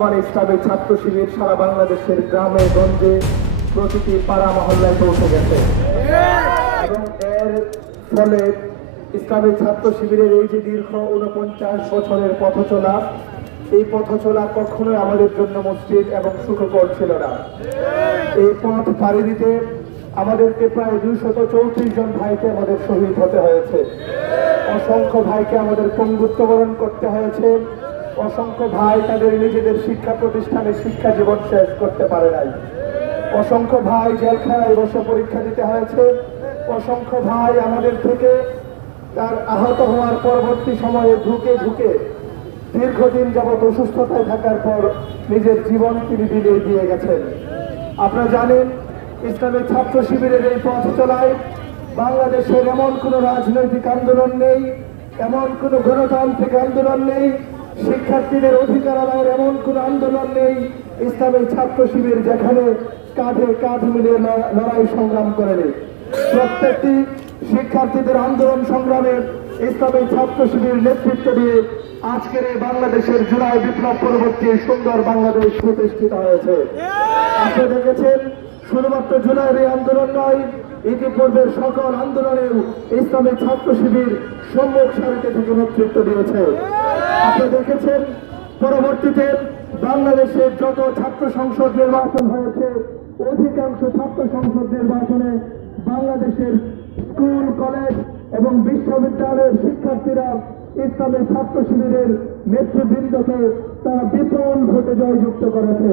ইসলামী ছাত্র শিবির সারা বাংলাদেশের গ্রামে গঞ্জে প্রতিটি পাড়া মহল্লায় পৌঁছে গেছে এবং এর ফলে ইসলামী ছাত্র শিবিরের এই যে দীর্ঘ ৪৯ বছরের পথ চলা, এই পথ চলা কখনোই আমাদের জন্য মসৃণ এবং সুখকর ছিল না। এই পথ পাড়ি দিতে আমাদেরকে প্রায় ২৩৪ জন ভাইকে আমাদের শহীদ হতে হয়েছে, অসংখ্য ভাইকে আমাদের পঙ্গুত্ব বরণ করতে হয়েছে, অসংখ্য ভাই তাদের নিজেদের শিক্ষা প্রতিষ্ঠানে শিক্ষা জীবন শেষ করতে পারে নাই, অসংখ্য ভাই জেলখানায় বসে পরীক্ষা দিতে হয়েছে, অসংখ্য ভাই আমাদের থেকে তার আহত হওয়ার পরবর্তী সময়ে ঢুকে দীর্ঘদিন যাবৎ অসুস্থতায় থাকার পর নিজের জীবন তিনি বিলিয়ে দিয়ে গেছেন। আপনারা জানেন, ইসলামী ছাত্র শিবিরের এই পথ চলায় বাংলাদেশের এমন কোন রাজনৈতিক আন্দোলন নেই, এমন কোন গণতান্ত্রিক আন্দোলন নেই, শিক্ষার্থীদের অধিকার আদায়ের এমন কোন আন্দোলন নেই ইসলামী ছাত্র শিবির যেখানে কাঁধে কাঁধ মিলিয়ে লড়াই সংগ্রাম করেনি। প্রত্যেকটি শিক্ষার্থীদের আন্দোলন সংগ্রামে ইসলামী ছাত্র শিবির নেতৃত্ব দিয়ে আজকের এই বাংলাদেশের জুলাই বিপ্লব পরবর্তী সুন্দর বাংলাদেশ প্রতিষ্ঠিত হয়েছে। আপনি দেখেছেন, শুধুমাত্র জুলাইয়ের এই আন্দোলন নয়, ইতিপূর্বের সকল আন্দোলনেও ইসলামী ছাত্র শিবির সম্মুখ সারিতে থেকে নেতৃত্ব দিয়েছে। আপনি দেখেছেন, পরবর্তীতে বাংলাদেশের যত ছাত্র সংসদ নির্বাচন হয়েছে, অধিকাংশ ছাত্র সংসদ নির্বাচনে বাংলাদেশের স্কুল, কলেজ এবং বিশ্ববিদ্যালয়ের শিক্ষার্থীরা ইসলামী ছাত্র শিবিরের নেতৃবৃন্দকে তারা বিপুল ভোটে জয়যুক্ত করেছে।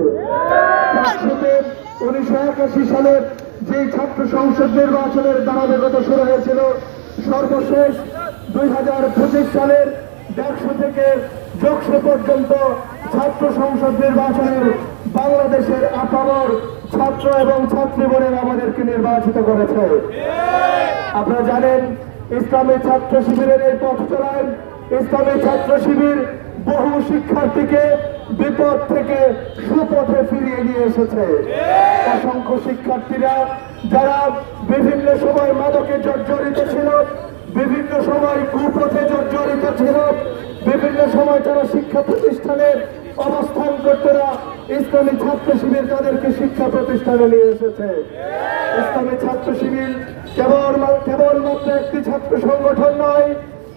1981 সালের যে ছাত্র সংসদ নির্বাচনের ধারাবাহিকত শুরু হয়েছিল, সর্বশেষ 2025 সালের 150 থেকে 100 পর্যন্ত ছাত্র সংসদ নির্বাচনের বাংলাদেশের আপামর ছাত্র এবং ছাত্রীগণের আমাদেরকে নির্বাচিত করেছে। আপনারা জানেন, ইসলামী ছাত্র শিবিরের এই পথ চলায় ইসলামী ছাত্র শিবির বহু শিক্ষার্থীকে বিপদ থেকে সুপথে ফিরিয়ে নিয়ে এসেছে। অসংখ্য শিক্ষার্থীরা যারা বিভিন্ন সময় মাদকে জর্জরিত ছিল, বিভিন্ন সময় কুপথে জর্জরিত ছিল, বিভিন্ন সময় তারা শিক্ষা প্রতিষ্ঠানে অবস্থান করতে না, ইসলামী ছাত্র শিবির তাদেরকে শিক্ষা প্রতিষ্ঠানে নিয়ে এসেছে। ইসলামী ছাত্র শিবির কেবলমাত্র একটি ছাত্র সংগঠন নয়,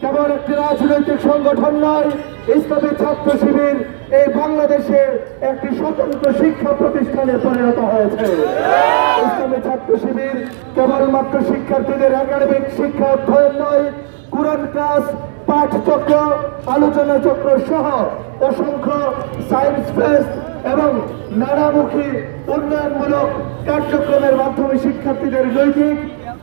কেবল একটি রাজনৈতিক সংগঠন নয়, ইসলামী ছাত্র শিবির এই বাংলাদেশে একটি স্বতন্ত্র শিক্ষা প্রতিষ্ঠানে পরিণত হয়েছে। ইসলামী ছাত্র শিবির কেবলমাত্র শিক্ষার্থীদের একাডেমিক শিক্ষা অধ্যয়ন নয়, কোরআন ক্লাস, পাঠচক্র, আলোচনা চক্র সহ অসংখ্য সায়েন্স ফেস্ট এবং নানামুখী উন্নয়নমূলক কার্যক্রমের মাধ্যমে শিক্ষার্থীদের নৈতিক,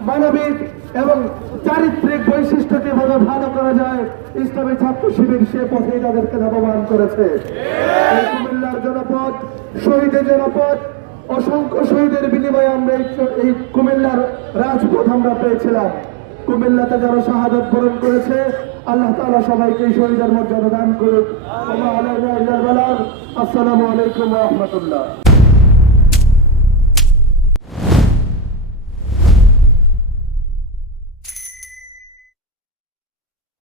মানবিক এবং চারিত্রিক বৈশিষ্ট্য কিভাবে ভালো করা যায়, ইসলামী ছাত্র শিবির সে পথেই তাদেরকে লাভবান করেছে। এই কুমিল্লার জনপদ, শহীদের জনপদ, অসংখ্য শহীদের বিনিময়ে আমরা এই কুমিল্লার রাজপথ আমরা পেয়েছিলাম। কুমিল্লাতে যারা শাহাদাত বরণ করেছে, আল্লাহ তাআলা সবাইকে শহীদের মর্যাদা দান করুক। আসসালামু আলাইকুম ওয়া রাহমাতুল্লাহ।